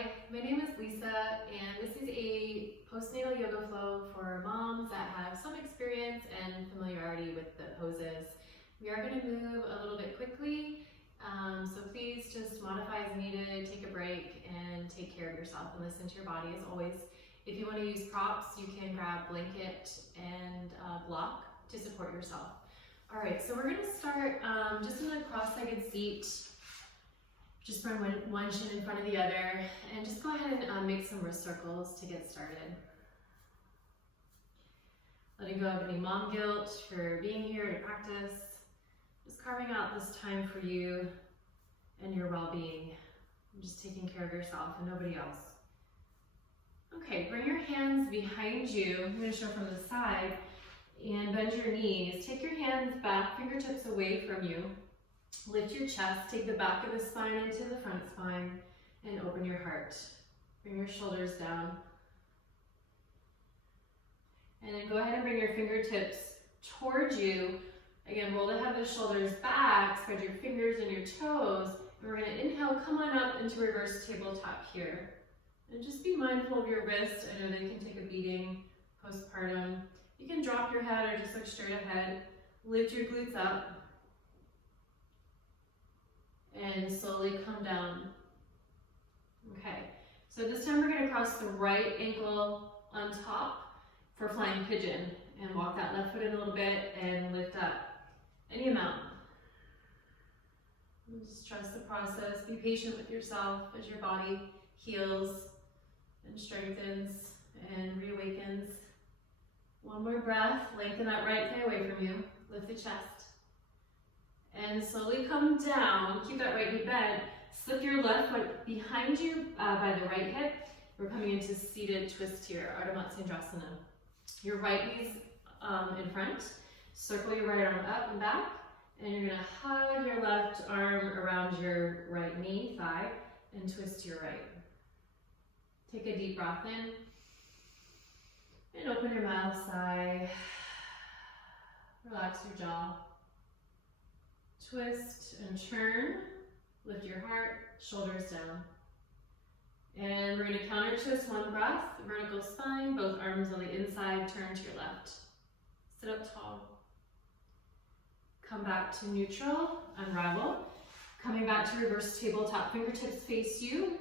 Hi, my name is Lisa, and this is a postnatal yoga flow for moms that have some experience and familiarity with the poses. We are going to move a little bit quickly, so please just modify as needed, take a break, and take care of yourself and listen to your body as always. If you want to use props, you can grab blanket and block to support yourself. All right, so we're going to start just in a cross-legged seat. Just bring one shin in front of the other, and just go ahead and make some wrist circles to get started. Letting go of any mom guilt for being here to practice. Just carving out this time for you and your well-being. Just taking care of yourself and nobody else. Okay, bring your hands behind you. I'm going to show from the side, and bend your knees. Take your hands back, fingertips away from you. Lift your chest, take the back of the spine into the front spine, and open your heart. Bring your shoulders down. And then go ahead and bring your fingertips towards you. Again, roll the head of the shoulders back, spread your fingers and your toes. And we're going to inhale, come on up into reverse tabletop here. And just be mindful of your wrist. I know they can take a beating postpartum. You can drop your head or just look straight ahead. Lift your glutes up. And slowly come down. Okay, so this time we're going to cross the right ankle on top for flying pigeon, and walk that left foot in a little bit and lift up any amount. And just trust the process. Be patient with yourself as your body heals and strengthens and reawakens. One more breath. Lengthen that right thigh away from you. Lift the chest. And slowly come down, keep that right knee bent, slip your left foot behind you by the right hip. We're coming into seated twist here, Ardha Matsyendrasana. Your right knee's in front, circle your right arm up and back, and you're gonna hug your left arm around your right knee, thigh, and twist to your right. Take a deep breath in, and open your mouth, sigh. Relax your jaw. Twist and turn, lift your heart, shoulders down. And we're going to counter twist, one breath, vertical spine, both arms on the inside, turn to your left. Sit up tall. Come back to neutral, unravel. Coming back to reverse tabletop, fingertips face you.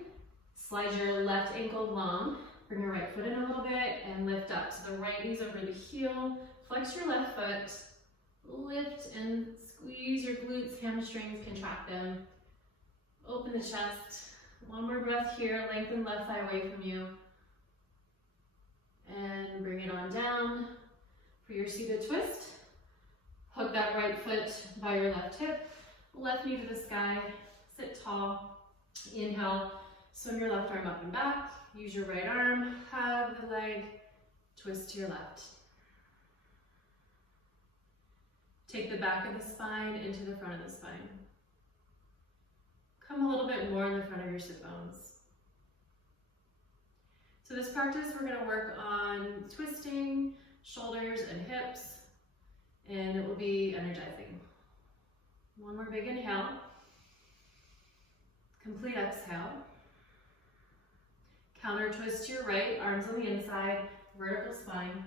Slide your left ankle long, bring your right foot in a little bit, and lift up. So the right knee's over the heel, flex your left foot, lift and squeeze your glutes, hamstrings, contract them. Open the chest. One more breath here. Lengthen left thigh away from you. And bring it on down for your seated twist. Hook that right foot by your left hip. Left knee to the sky. Sit tall. Inhale. Swim your left arm up and back. Use your right arm. Hug the leg. Twist to your left. Take the back of the spine into the front of the spine. Come a little bit more in the front of your sit bones. So this practice, we're going to work on twisting shoulders and hips, and it will be energizing. One more big inhale. Complete exhale. Counter twist to your right, arms on the inside, vertical spine.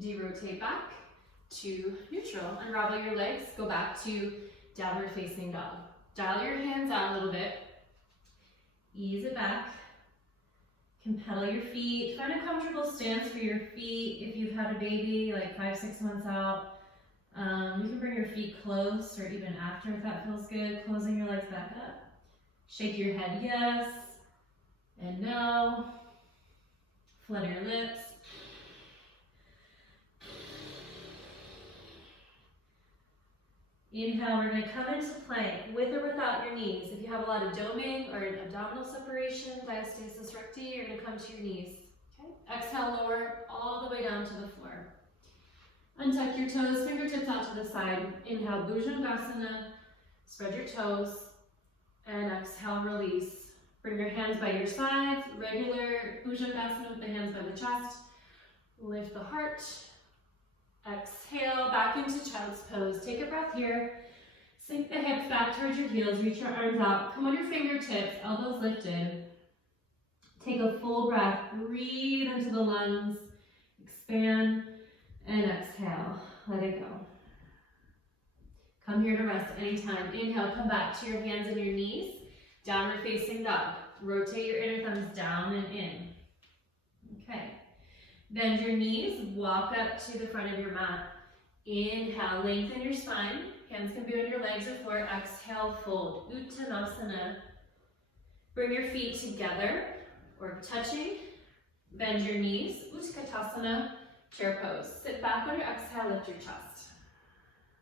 De-rotate back to neutral. Unravel your legs, go back to downward facing dog. Dial your hands out a little bit. Ease it back. You can pedal your feet. Find a comfortable stance for your feet. If you've had a baby like 5-6 months out, you can bring your feet close, or even after if that feels good. Closing your legs back up. Shake your head yes and no. Flutter your lips. Inhale, we're going to come into plank with or without your knees. If you have a lot of doming or abdominal separation, diastasis recti, you're going to come to your knees. Okay? Exhale, lower all the way down to the floor. Untuck your toes, fingertips out to the side. Inhale, Bhujangasana, spread your toes, and exhale, release. Bring your hands by your sides, regular Bhujangasana with the hands by the chest. Lift the heart. Exhale, back into child's pose. Take a breath here. Sink the hips back towards your heels, reach your arms out, come on your fingertips, elbows lifted. Take a full breath, breathe into the lungs, expand, and exhale, let it go. Come here to rest anytime. Inhale, come back to your hands and your knees, downward facing dog. Rotate your inner thumbs down and in. Okay, bend your knees, walk up to the front of your mat. Inhale, lengthen your spine. Hands can be on your legs or floor. Exhale, fold. Uttanasana. Bring your feet together or touching. Bend your knees. Utkatasana, chair pose. Sit back on your exhale, lift your chest.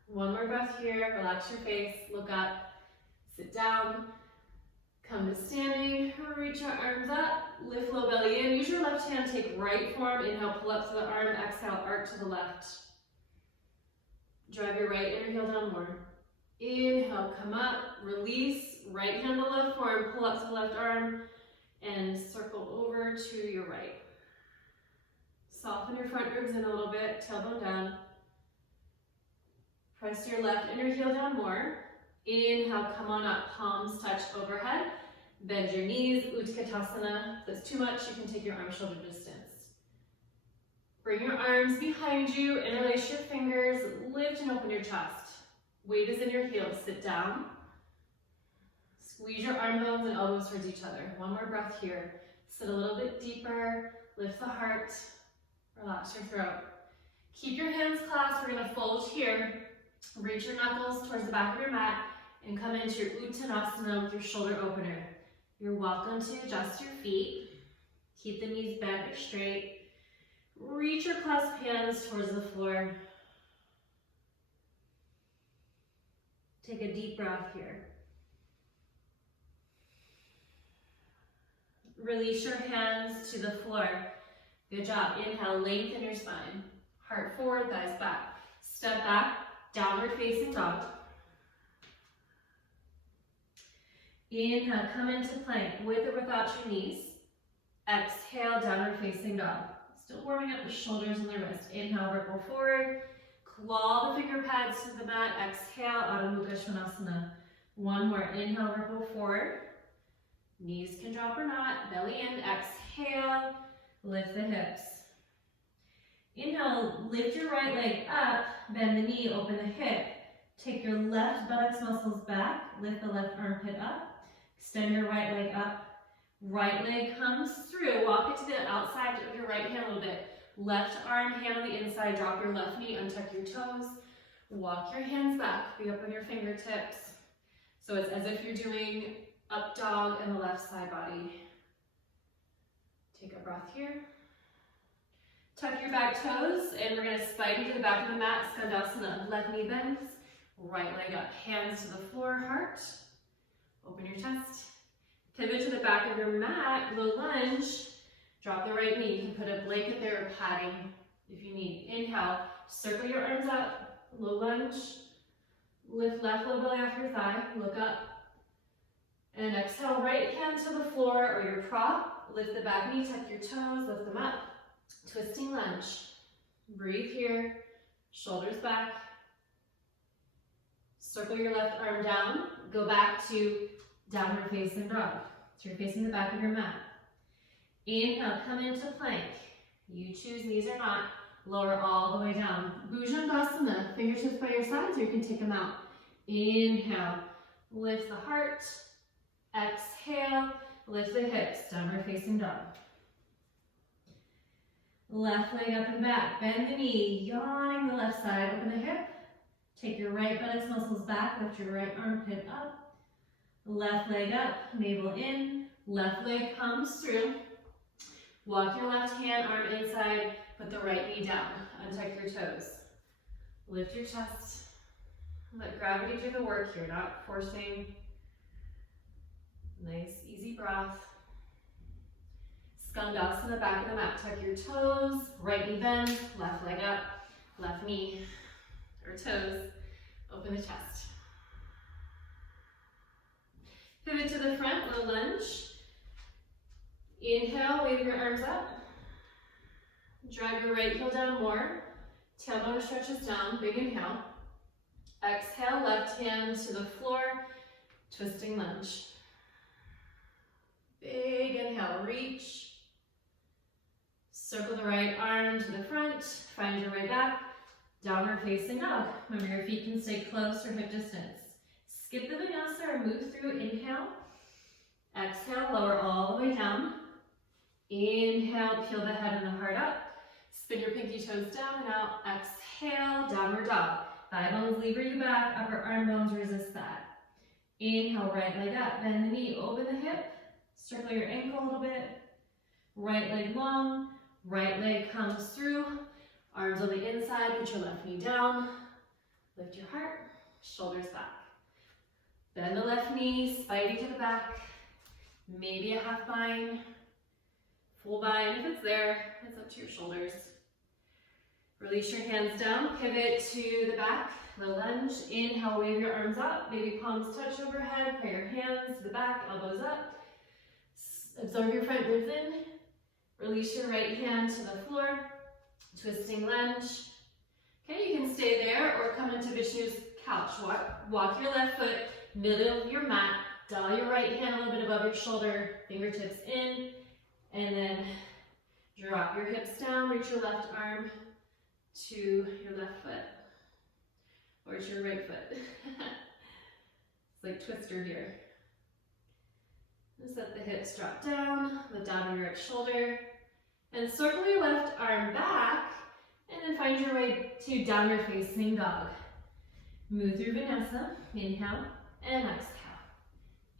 One more breath here. Relax your face. Look up. Sit down. Come to standing. Reach your arms up. Lift low belly in. Use your left hand. Take right forearm. Inhale, pull up to the arm. Exhale, arc to the left. Drive your right inner heel down more. Inhale, come up, release, right hand to left forearm, pull up to the left arm, and circle over to your right. Soften your front ribs in a little bit, tailbone down. Press your left inner heel down more. Inhale, come on up, palms touch overhead. Bend your knees, Utkatasana. If that's too much, you can take your arm shoulder distance. Bring your arms behind you, interlace your fingers, lift and open your chest. Weight is in your heels, sit down. Squeeze your arm bones and elbows towards each other. One more breath here. Sit a little bit deeper, lift the heart, relax your throat. Keep your hands clasped, we're gonna fold here. Reach your knuckles towards the back of your mat and come into your Uttanasana with your shoulder opener. You're welcome to adjust your feet. Keep the knees bent or straight. Reach your clasped hands towards the floor. Take a deep breath here. Release your hands to the floor. Good job. Inhale, lengthen your spine. Heart forward, thighs back. Step back, downward facing dog. Inhale, come into plank with or without your knees. Exhale, downward facing dog. Still warming up the shoulders and the wrist. Inhale, ripple forward. Claw the finger pads to the mat. Exhale, Adho Mukha Svanasana. One more. Inhale, ripple forward. Knees can drop or not. Belly in. Exhale, lift the hips. Inhale, lift your right leg up. Bend the knee, open the hip. Take your left buttocks muscles back. Lift the left armpit up. Extend your right leg up. Right leg comes through, walk it to the outside of your right hand a little bit. Left arm, hand on the inside, drop your left knee, untuck your toes. Walk your hands back, be up on your fingertips. So it's as if you're doing up dog and the left side body. Take a breath here. Tuck your back toes, and we're gonna spike into the back of the mat, Skandasana. Left knee bends, right leg up, hands to the floor, heart. Open your chest. Pivot to the back of your mat, low lunge. Drop the right knee. You can put a blanket there or padding if you need. Inhale, circle your arms up, low lunge. Lift left low belly off your thigh, look up. And exhale, right hand to the floor or your prop. Lift the back knee, tuck your toes, lift them up. Twisting lunge. Breathe here, shoulders back. Circle your left arm down. Go back to downward facing dog. So you're facing the back of your mat. Inhale, come into plank. You choose, knees or not. Lower all the way down. Bhujangasana, fingertips by your sides, or you can take them out. Inhale, lift the heart. Exhale, lift the hips, downward facing dog. Left leg up and back, bend the knee, yawning the left side, open the hip. Take your right buttocks muscles back, lift your right armpit up. Left leg up, navel in, left leg comes through. Walk your left hand, arm inside, put the right knee down. Untuck your toes. Lift your chest. Let gravity do the work here, not forcing. Nice, easy breath. Skandasana, back of the mat. Tuck your toes, right knee bends, left leg up, left knee, or toes. Open the chest. Pivot to the front, low lunge. Inhale, wave your arms up. Drive your right heel down more. Tailbone stretches down, big inhale. Exhale, left hand to the floor, twisting lunge. Big inhale, reach. Circle the right arm to the front, find your way back. Downward facing dog. Remember, your feet can stay close or hip distance. Skip the vinyasa or move through. Inhale. Exhale, lower all the way down. Inhale, peel the head and the heart up. Spin your pinky toes down and out. Exhale, downward dog. Thigh bones lever you back, upper arm bones resist that. Inhale, right leg up, bend the knee, open the hip. Circle your ankle a little bit. Right leg long, right leg comes through. Arms on the inside, put your left knee down. Lift your heart, shoulders back. Bend the left knee, spidey to the back. Maybe a half bind, full bind if it's there. It's up to your shoulders. Release your hands down, pivot to the back, low lunge. Inhale, wave your arms up, maybe palms touch overhead, put your hands to the back, elbows up. Absorb your front ribs in. Release your right hand to the floor, twisting lunge. Okay, you can stay there or come into Vishnu's couch. Walk your left foot, middle of your mat, dial your right hand a little bit above your shoulder, fingertips in, and then drop your hips down, reach your left arm to your left foot, or to your right foot. It's like twister here. Just let the hips drop down, lift down your right shoulder, and circle your left arm back, and then find your way to downward facing dog. Move through vinyasa, inhale, and exhale.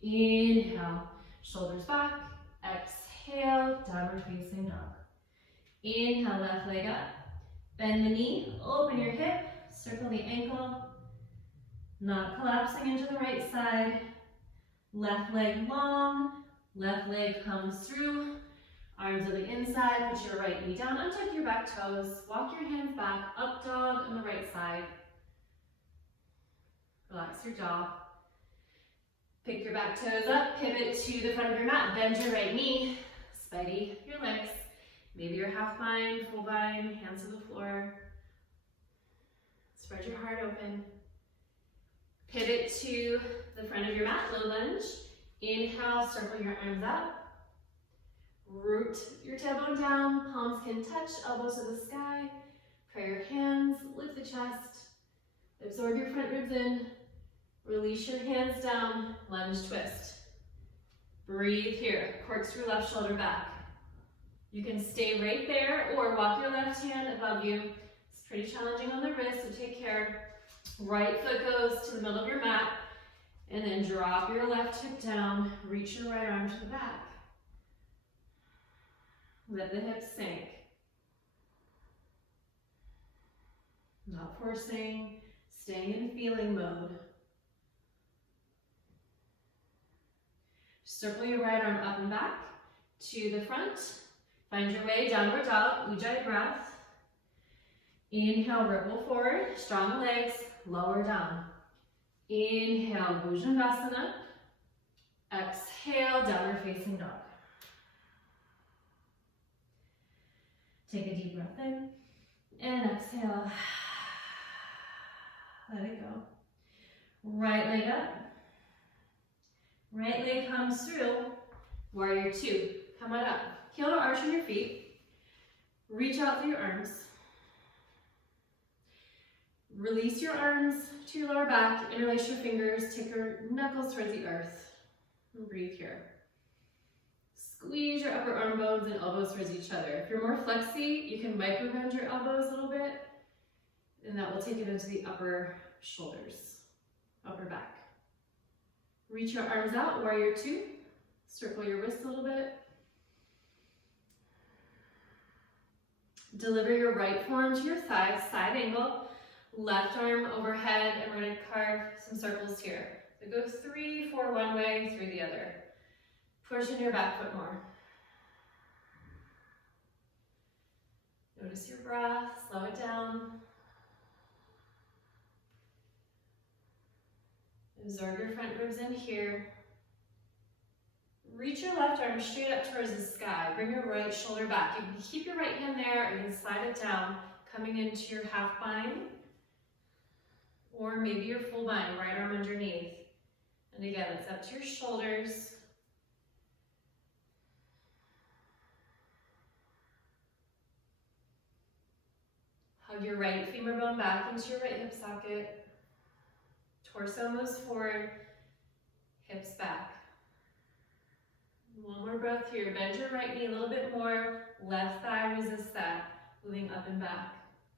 Inhale, shoulders back, exhale, downward facing dog. Inhale, left leg up, bend the knee, open your hip, circle the ankle, not collapsing into the right side. Left leg long, left leg comes through, arms on the inside, put your right knee down, untuck your back toes, walk your hands back, up dog on the right side. Relax your jaw. Pick your back toes up, pivot to the front of your mat, bend your right knee, spidey your legs. Maybe your half bind, full bind, hands to the floor. Spread your heart open. Pivot to the front of your mat, low lunge. Inhale, circle your arms up. Root your tailbone down, palms can touch, elbows to the sky. Pray your hands, lift the chest. Absorb your front ribs in. Release your hands down, lunge twist. Breathe here, corkscrew left shoulder back. You can stay right there or walk your left hand above you. It's pretty challenging on the wrist, so take care. Right foot goes to the middle of your mat, and then drop your left hip down, reach your right arm to the back. Let the hips sink. Not forcing, staying in feeling mode. Circle your right arm up and back to the front. Find your way, downward dog, ujjayi breath. Inhale, ripple forward, strong legs, lower down. Inhale, Bhujangasana. Exhale, downward facing dog. Take a deep breath in and exhale. Let it go. Right leg up. Right leg comes through. Warrior two. Come on up. Heel to arch on your feet. Reach out through your arms. Release your arms to your lower back. Interlace your fingers. Take your knuckles towards the earth. And breathe here. Squeeze your upper arm bones and elbows towards each other. If you're more flexy, you can micro bend your elbows a little bit, and that will take it into the upper shoulders, upper back. Reach your arms out, warrior two. Circle your wrists a little bit. Deliver your right forearm to your thigh, side angle. Left arm overhead, and we're going to carve some circles here. So go 3, 4 one way, 3 the other. Push in your back foot more. Notice your breath, slow it down. Absorb your front ribs in here. Reach your left arm straight up towards the sky. Bring your right shoulder back. You can keep your right hand there, or you can slide it down, coming into your half bind Or maybe your full bind, right arm underneath. And again, it's up to your shoulders. Hug your right femur bone back into your right hip socket. Torso moves forward, hips back. One more breath here. Bend your right knee a little bit more. Left thigh, resist that. Moving up and back.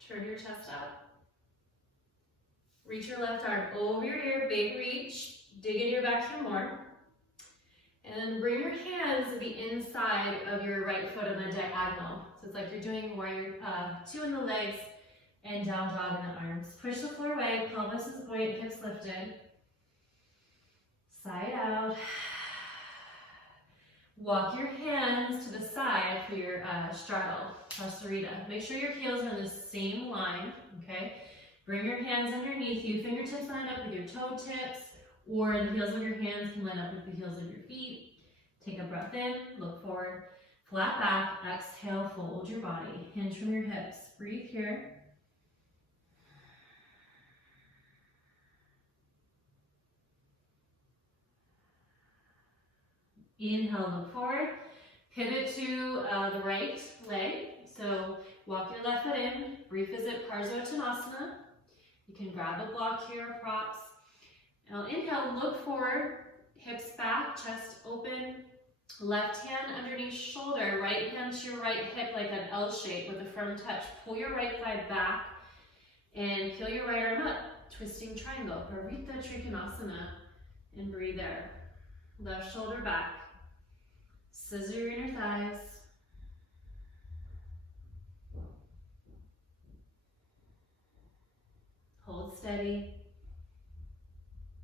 Turn your chest up. Reach your left arm over your ear, big reach. Dig into your back heel more. And then bring your hands to the inside of your right foot on the diagonal. So it's like you're doing warrior two in the legs and down dog in the arms. Push the floor away, pelvis is buoyant, hips lifted. Side out. Walk your hands to the side for your straddle, pasarita. Make sure your heels are in the same line, okay? Bring your hands underneath you. Fingertips line up with your toe tips, or the heels of your hands can line up with the heels of your feet. Take a breath in, look forward, flat back, exhale, fold your body. Hinge from your hips. Breathe here. Inhale, look forward. Pivot to the right leg. So walk your left foot in. Revisit Parsvottanasana. You can grab a block here or props. Now inhale, look forward. Hips back, chest open. Left hand underneath shoulder. Right hand to your right hip like an L shape with a firm touch. Pull your right thigh back and peel your right arm up. Twisting triangle. Paritta Trikonasana. And breathe there. Left shoulder back. Scissor your inner thighs. Hold steady.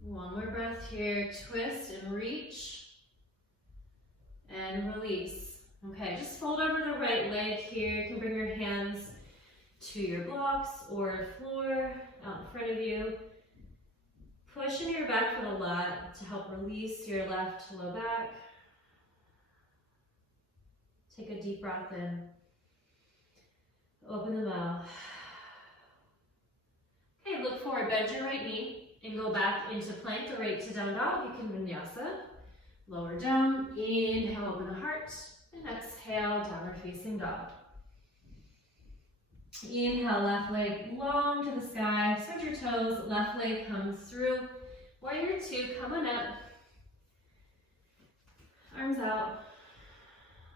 One more breath here. Twist and reach. And release. Okay, just fold over the right leg here. You can bring your hands to your blocks or floor out in front of you. Push into your back foot a lot to help release your left low back. Take a deep breath in. Open the mouth. Okay, look forward, bend your right knee and go back into plank or right to down dog. You can vinyasa. Lower down, inhale, open the heart, and exhale, downward facing dog. Inhale, left leg long to the sky, spread your toes, left leg comes through. Warrior two, come on up. Arms out,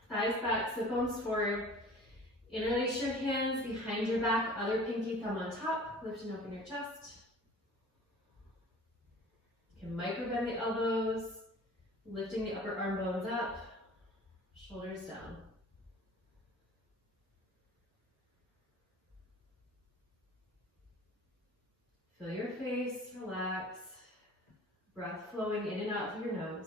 thighs back, sit bones forward. Interlace your hands behind your back, other pinky thumb on top, lift and open your chest. You can micro bend the elbows, lifting the upper arm bones up, shoulders down. Feel your face, relax. Breath flowing in and out through your nose.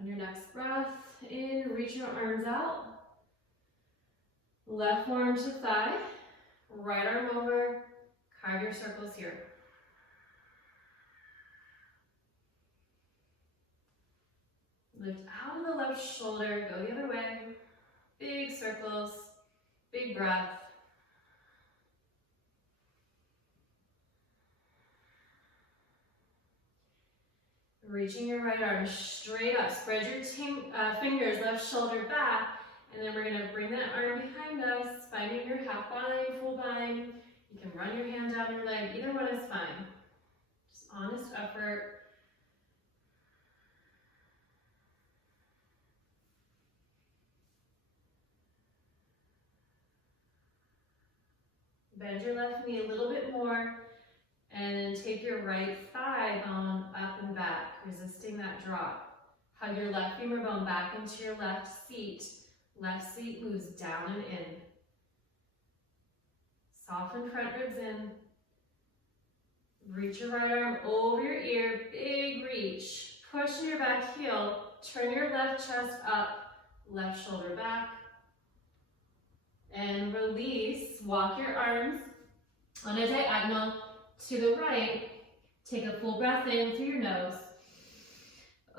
On your next breath in, reach your arms out. Left forearm to thigh, right arm over, carve your circles here. Lift out of the left shoulder, go the other way. Big circles, big breath. Reaching your right arm straight up. Spread your fingers, left shoulder back. And then we're going to bring that arm behind us, finding your half bind, full bind. You can run your hand down your leg. Either one is fine. Just honest effort. Bend your left knee a little bit more. And then take your right thigh bone up and back, resisting that drop. Hug your left femur bone back into your left seat. Left seat moves down and in. Soften front ribs in. Reach your right arm over your ear, big reach. Push your back heel, turn your left chest up, left shoulder back. And release, walk your arms on a diagonal to the right. Take a full breath in through your nose.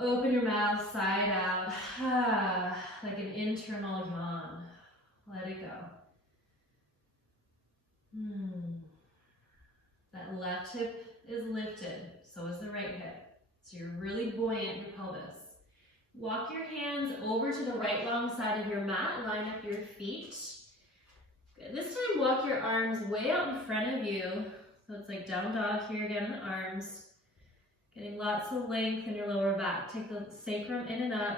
Open your mouth, side out, like an internal yawn. Let it go. That left hip is lifted, so is the right hip. So you're really buoyant in your pelvis. Walk your hands over to the right long side of your mat, line up your feet. Good. This time walk your arms way out in front of you. So it's like down dog here again in the arms. Getting lots of length in your lower back. Take the sacrum in and up.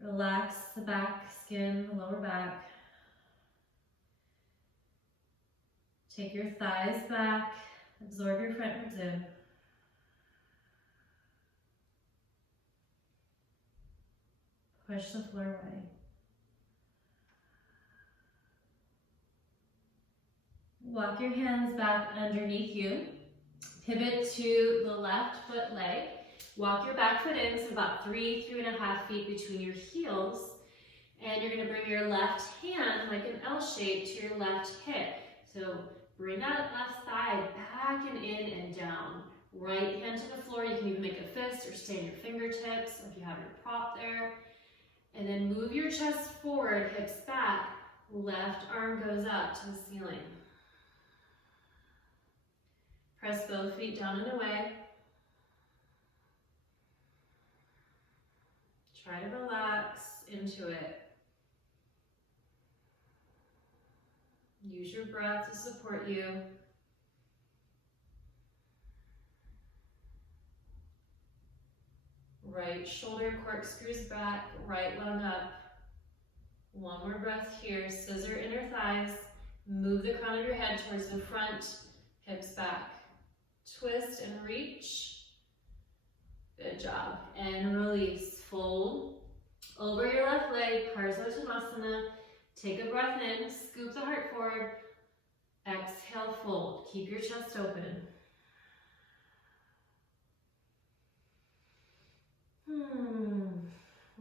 Relax the back skin, the lower back. Take your thighs back. Absorb your front ribs in. Push the floor away. Walk your hands back underneath you. Pivot to the left foot leg. Walk your back foot in, so about 3.5 feet between your heels. And you're gonna bring your left hand, like an L shape, to your left hip. So bring that left thigh back and in and down. Right hand to the floor. You can even make a fist or stay in your fingertips if you have your prop there. And then move your chest forward, hips back. Left arm goes up to the ceiling. Press both feet down and away. Try to relax into it. Use your breath to support you. Right shoulder corkscrews back, right lung up. One more breath here. Scissor inner thighs. Move the crown of your head towards the front, hips back. Twist and reach. Good job. And release. Fold over your left leg, Parsvottanasana. Take a breath in, scoop the heart forward. Exhale, fold. Keep your chest open.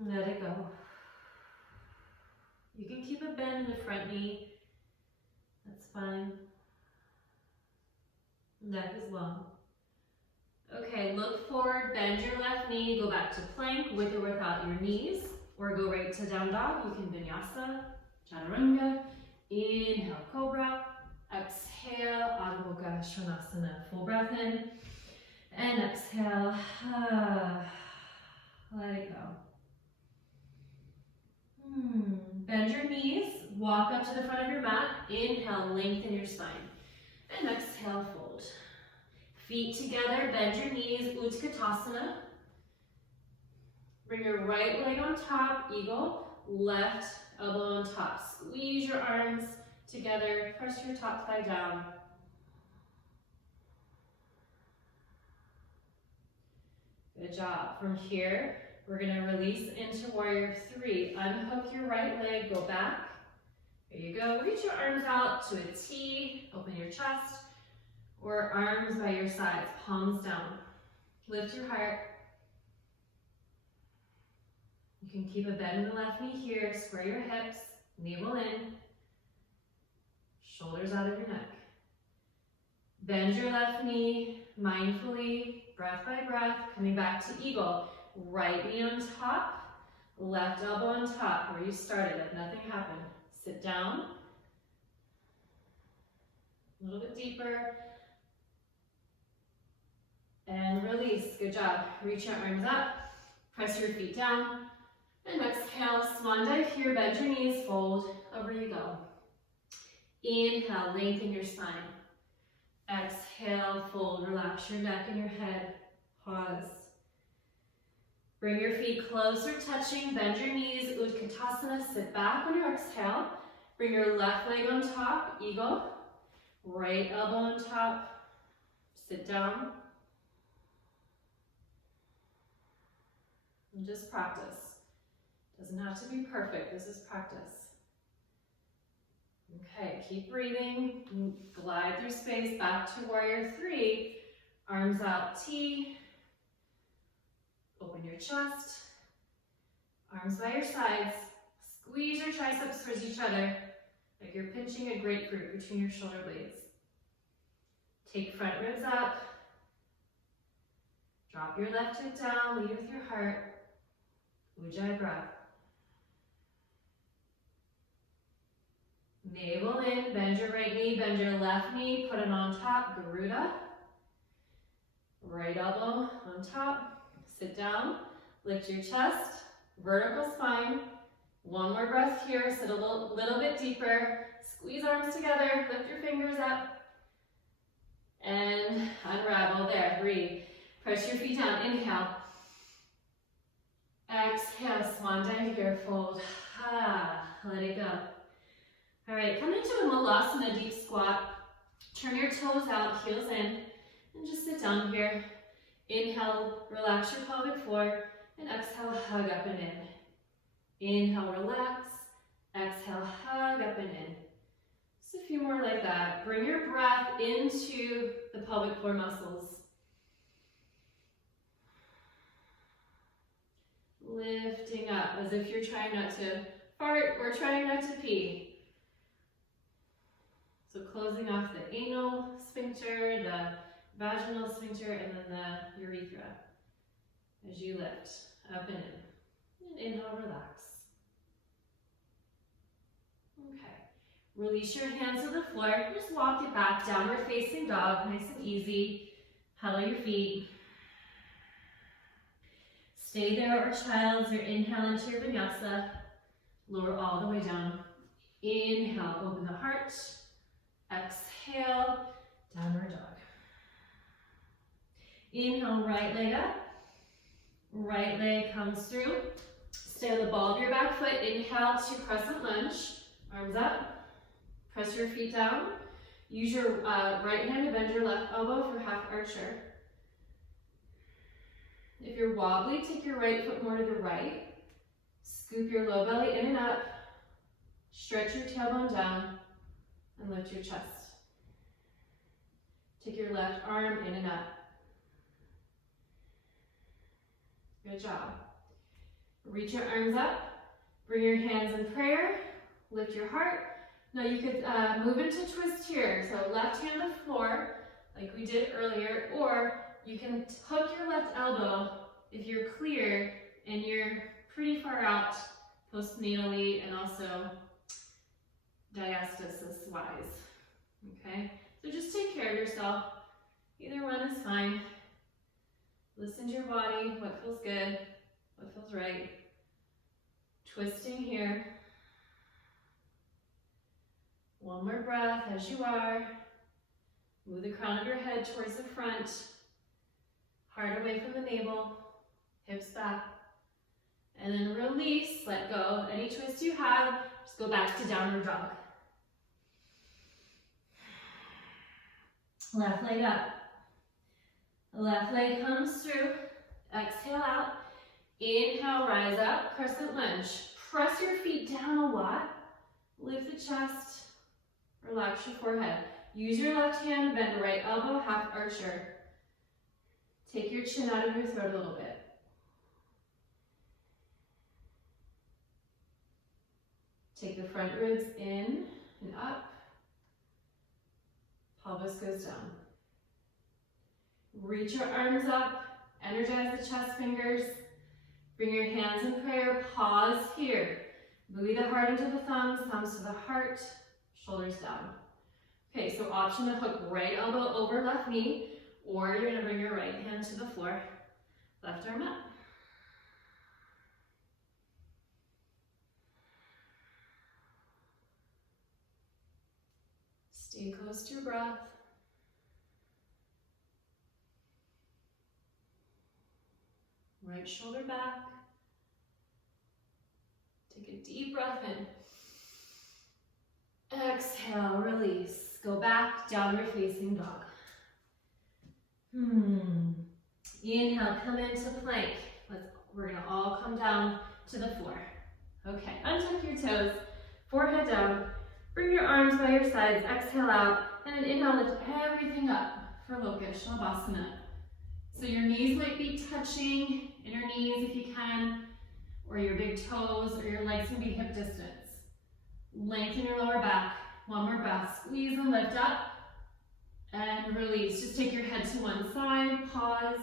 Let it go. You can keep a bend in the front knee. That's fine. Neck is long. Okay, look forward, bend your left knee, go back to plank with or without your knees, or go right to down dog. You can vinyasa, chaturanga. Inhale, cobra. Exhale, Adho Mukha Svanasana. Full breath in. And exhale. Let it go. Bend your knees, walk up to the front of your mat. Inhale, lengthen your spine. And exhale, fold. Feet together, bend your knees, Utkatasana. Bring your right leg on top, eagle. Left elbow on top. Squeeze your arms together, press your top thigh down. Good job. From here, we're gonna release into warrior three. Unhook your right leg, go back. There you go. Reach your arms out to a T, open your chest, or arms by your sides, palms down. Lift your heart. You can keep a bend in the left knee here, square your hips, navel in, shoulders out of your neck. Bend your left knee mindfully, breath by breath, coming back to eagle. Right knee on top, left elbow on top, where you started, like nothing happened. Sit down, a little bit deeper, and release. Good job. Reach your arms up, press your feet down, and exhale, swan dive here, bend your knees, fold, over you go. Inhale, lengthen your spine. Exhale, fold, relax your neck and your head, pause. Bring your feet closer, touching, bend your knees, Utkatasana, sit back on your exhale. Bring your left leg on top, eagle. Right elbow on top, sit down. And just practice. Doesn't have to be perfect, this is practice. Okay, keep breathing, glide through space, back to warrior three. Arms out, T. Open your chest, arms by your sides, squeeze your triceps towards each other, like you're pinching a grapefruit between your shoulder blades. Take front ribs up, drop your left hip down, lead with your heart, Ujjayi breath. Navel in, bend your right knee, bend your left knee, put it on top, Garuda. Right elbow on top, sit down, lift your chest, vertical spine. One more breath here, sit a little bit deeper, squeeze arms together, lift your fingers up, and unravel there, breathe. Press your feet down, inhale. Exhale, swan dive here, fold. Let it go. All right, come into a Malasana deep squat. Turn your toes out, heels in, and just sit down here. Inhale, relax your pelvic floor, and exhale, hug up and in. Inhale, relax. Exhale, hug up and in. Just a few more like that. Bring your breath into the pelvic floor muscles. Lifting up as if you're trying not to fart or trying not to pee. So closing off the anal sphincter, the vaginal sphincter, and then the urethra as you lift up and in. And inhale, relax. Okay. Release your hands to the floor. Just walk it back, downward facing dog, nice and easy. Pedal your feet. Stay there or child's, or inhale into your vinyasa. Lower all the way down. Inhale, open the heart. Exhale, downward dog. Inhale, right leg up. Right leg comes through. Stay on the ball of your back foot. Inhale to crescent lunge. Arms up. Press your feet down. Use your right hand to bend your left elbow for half archer. If you're wobbly, take your right foot more to the right. Scoop your low belly in and up. Stretch your tailbone down and lift your chest. Take your left arm in and up. Good job. Reach your arms up. Bring your hands in prayer. Lift your heart. Now you could move into twist here. So left hand to floor, like we did earlier, or you can hook your left elbow if you're clear and you're pretty far out postnatally and also diastasis-wise. Okay? So just take care of yourself. Either one is fine. Listen to your body, what feels good, what feels right. Twisting here. One more breath as you are. Move the crown of your head towards the front. Heart away from the navel. Hips back. And then release, let go. Any twist you have, just go back to downward dog. Left leg up. Left leg comes through. Exhale out. Inhale, rise up, crescent lunge. Press your feet down a lot. Lift the chest. Relax your forehead. Use your left hand, bend the right elbow, half archer. Take your chin out of your throat a little bit. Take the front ribs in and up. Pelvis goes down. Reach your arms up. Energize the chest fingers. Bring your hands in prayer. Pause here. Buoy the heart into the thumbs, thumbs to the heart, shoulders down. Okay, so option to hook right elbow over left knee, or you're gonna bring your right hand to the floor, left arm up. Stay close to your breath. Right shoulder back. Take a deep breath in. Exhale, release. Go back, downward facing dog. Inhale, come into plank. We're gonna all come down to the floor. Okay, untuck your toes, forehead down. Bring your arms by your sides, exhale out, and then inhale, lift everything up for Locust Shavasana. So your knees might be touching, inner knees if you can, or your big toes, or your legs can be hip distance. Lengthen your lower back. One more breath. Squeeze and lift up, and release. Just take your head to one side, pause,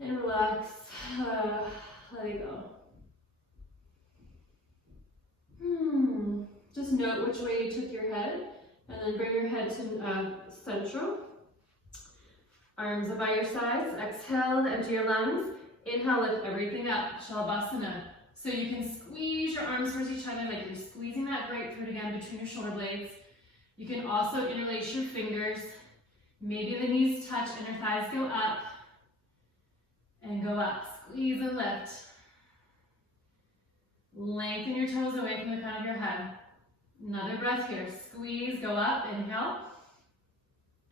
and relax. Let it go. Just note which way you took your head, and then bring your head to central. Arms are by your sides. Exhale, empty your lungs. Inhale, lift everything up, Shalabhasana. So you can squeeze your arms towards each other like you're squeezing that grapefruit again between your shoulder blades. You can also interlace your fingers. Maybe the knees touch and your thighs go up. And go up. Squeeze and lift. Lengthen your toes away from the crown of your head. Another breath here. Squeeze, go up, inhale.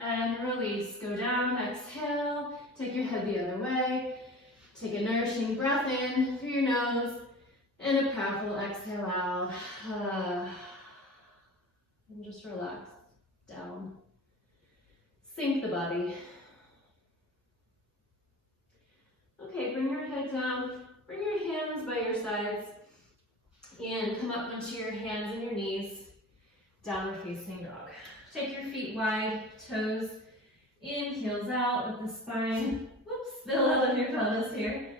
And release. Go down, exhale. Take your head the other way. Take a nourishing breath in through your nose. And a powerful exhale out. And just relax down. Sink the body. Okay, bring your head down. Bring your hands by your sides. And come up onto your hands and your knees. Downward facing dog. Take your feet wide, toes in, heels out, with the spine. Whoops, spill out of your pelvis here.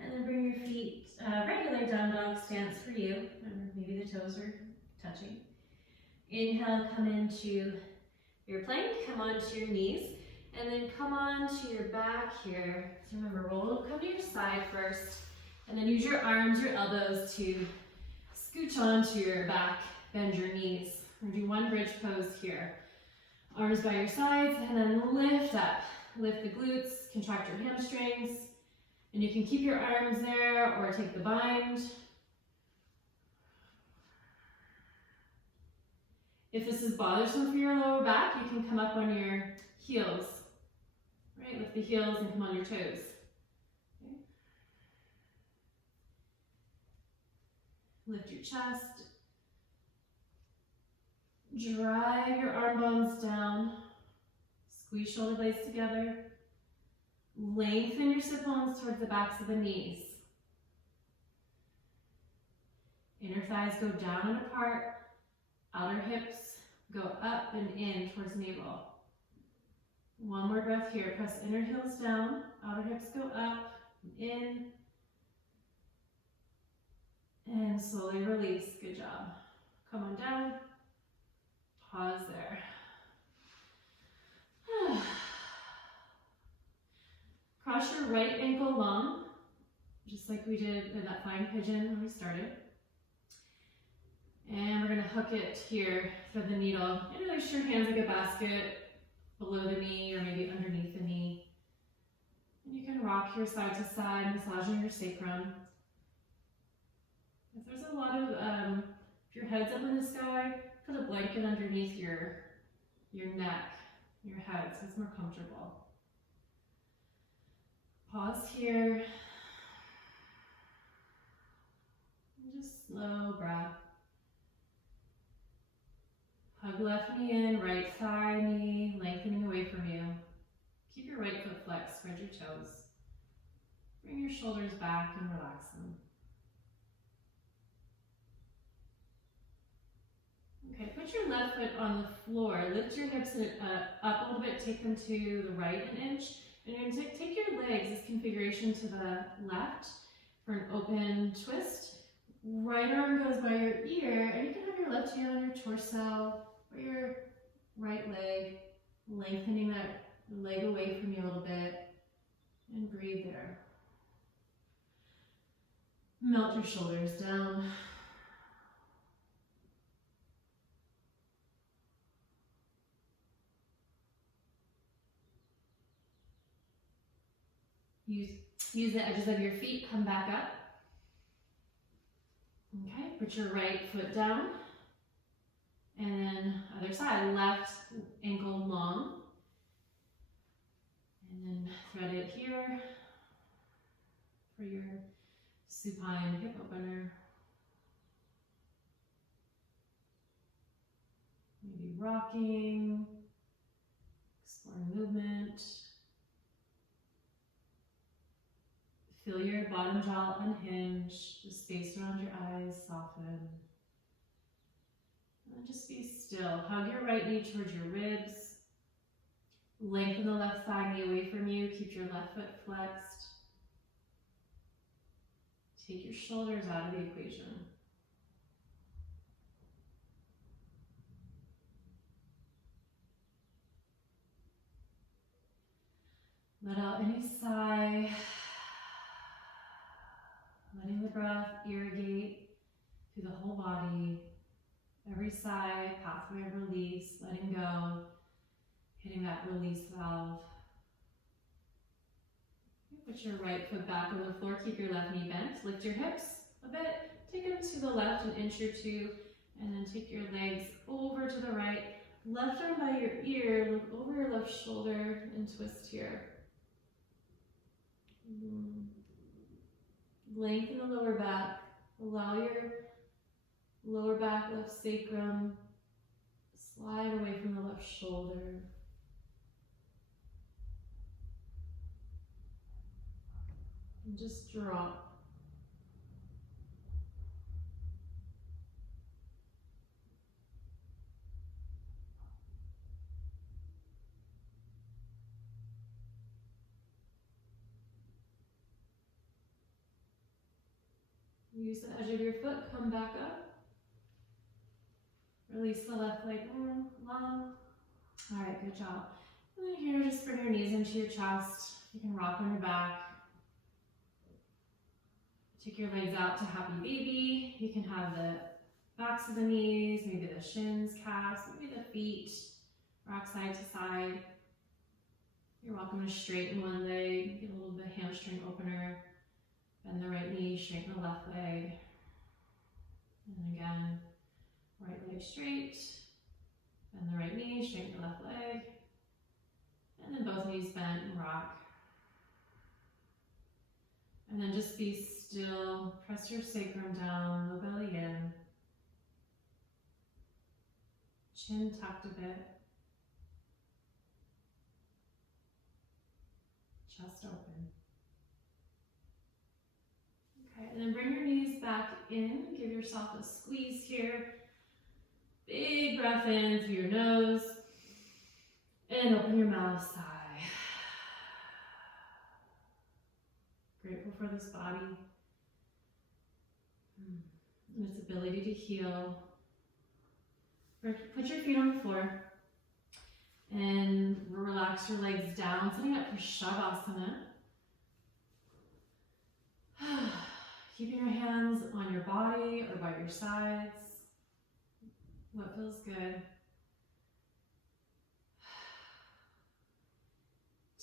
And then bring your feet, regular down dog stance for you. Remember, maybe the toes are touching. Inhale, come into your plank, come onto your knees, and then come on to your back here. So remember, come to your side first, and then use your arms, your elbows to scooch onto your back, bend your knees. We're gonna do one bridge pose here. Arms by your sides, and then lift up. Lift the glutes, contract your hamstrings, and you can keep your arms there or take the bind. If this is bothersome for your lower back, you can come up on your heels. Right? Lift the heels and come on your toes. Okay. Lift your chest. Drive your arm bones down. Squeeze shoulder blades together. Lengthen your sit bones towards the backs of the knees. Inner thighs go down and apart. Outer hips go up and in towards navel. One more breath here. Press inner heels down. Outer hips go up and in. And slowly release. Good job. Come on down. Pause there. Cross your right ankle long, just like we did in that flying pigeon when we started. And we're going to hook it here for the needle. Interlace your hands like a basket below the knee or maybe underneath the knee. And you can rock here side to side, massaging your sacrum. If there's a lot of, if your head's up in the sky, put a blanket underneath your neck, your head, so it's more comfortable. Pause here. And just slow breath. Hug left knee in, right thigh knee lengthening away from you. Keep your right foot flexed, spread your toes. Bring your shoulders back and relax them. Okay, put your left foot on the floor. Lift your hips up a little bit, take them to the right an inch. And you're going to take your legs, this configuration, to the left for an open twist. Right arm goes by your ear, and you can have your left hand on your torso or your right leg, lengthening that leg away from you a little bit, and breathe there. Melt your shoulders down. Use the edges of your feet, come back up. Okay, put your right foot down. And then other side, left ankle long. And then thread it here for your supine hip opener. Maybe rocking, exploring movement. Feel your bottom jaw unhinge, the space around your eyes soften. And just be still. Hug your right knee towards your ribs. Lengthen the left thigh knee away from you. Keep your left foot flexed. Take your shoulders out of the equation. Let out any sigh. Letting the breath irrigate through the whole body. Every sigh, pathway of release, letting go, hitting that release valve. Put your right foot back on the floor, keep your left knee bent, lift your hips a bit, take them to the left an inch or two, and then take your legs over to the right. Left arm by your ear, look over your left shoulder and twist here. Lengthen the lower back, allow your lower back, left sacrum, slide away from the left shoulder. And just drop. Use the edge of your foot, come back up. Release the left leg long. All right, good job. And then here, just bring your knees into your chest. You can rock on your back. Take your legs out to happy baby. You can have the backs of the knees, maybe the shins, calves, maybe the feet. Rock side to side. You're welcome to straighten one leg, get a little bit of hamstring opener. Bend the right knee, straighten the left leg. And again, right leg straight. Bend the right knee, straighten the left leg. And then both knees bent and rock. And then just be still, press your sacrum down, low belly in. Chin tucked a bit. Chest open. Okay, and then bring your knees back in. Give yourself a squeeze here. Big breath in through your nose. And open your mouth, sigh. Grateful for this body and its ability to heal. Put your feet on the floor and relax your legs down, setting up for Shavasana. Keeping your hands on your body or by your sides. What feels good?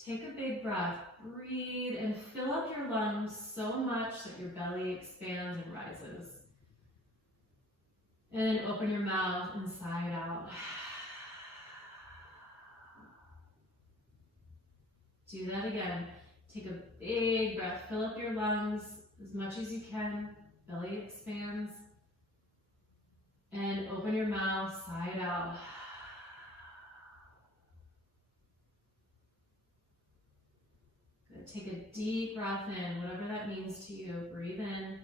Take a big breath, breathe, and fill up your lungs so much that your belly expands and rises. And then open your mouth and sigh it out. Do that again. Take a big breath, fill up your lungs as much as you can, belly expands. And open your mouth, sigh it out. Take a deep breath in, whatever that means to you. Breathe in.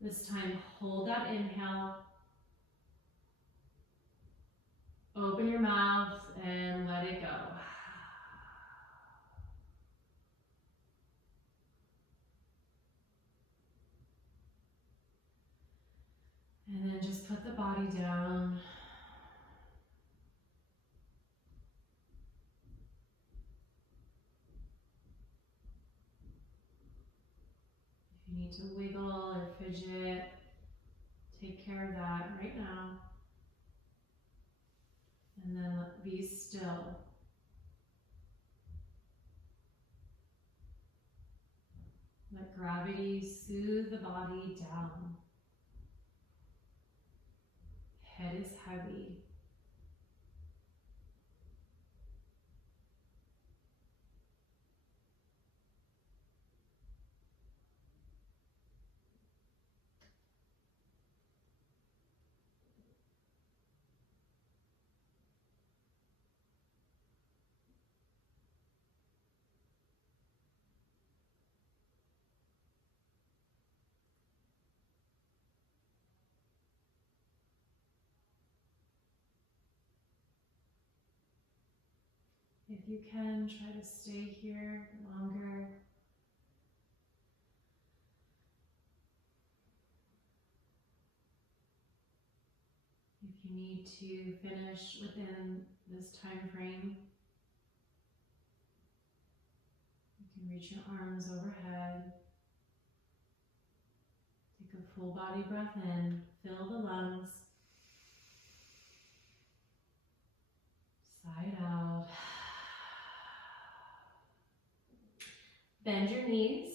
This time, hold that inhale. Open your mouth and let it go. And then just put the body down. If you need to wiggle or fidget, take care of that right now. And then be still. Let gravity soothe the body down. Head is heavy. If you can, try to stay here longer. If you need to finish within this time frame, you can reach your arms overhead. Take a full body breath in, fill the lungs. Sigh it out. Bend your knees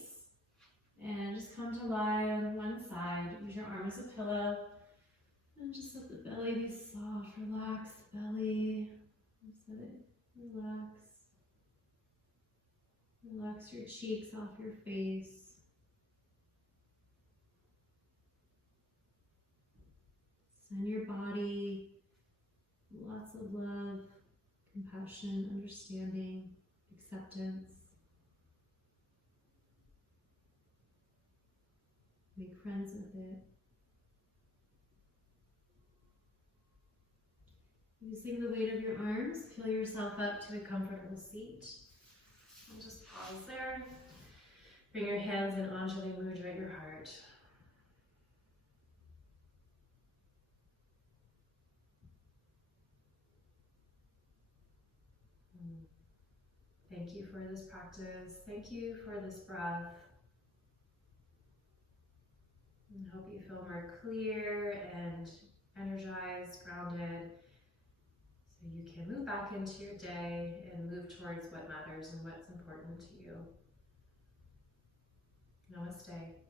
and just come to lie on one side. Use your arm as a pillow and just let the belly be soft. Relax the belly. Just let it relax. Relax your cheeks off your face. Send your body lots of love, compassion, understanding, acceptance. Make friends with it. Using the weight of your arms, peel yourself up to a comfortable seat. And just pause there. Bring your hands in onto the mudra at your heart. Thank you for this practice. Thank you for this breath. And hope you feel more clear and energized, grounded, so you can move back into your day and move towards what matters and what's important to you. Namaste.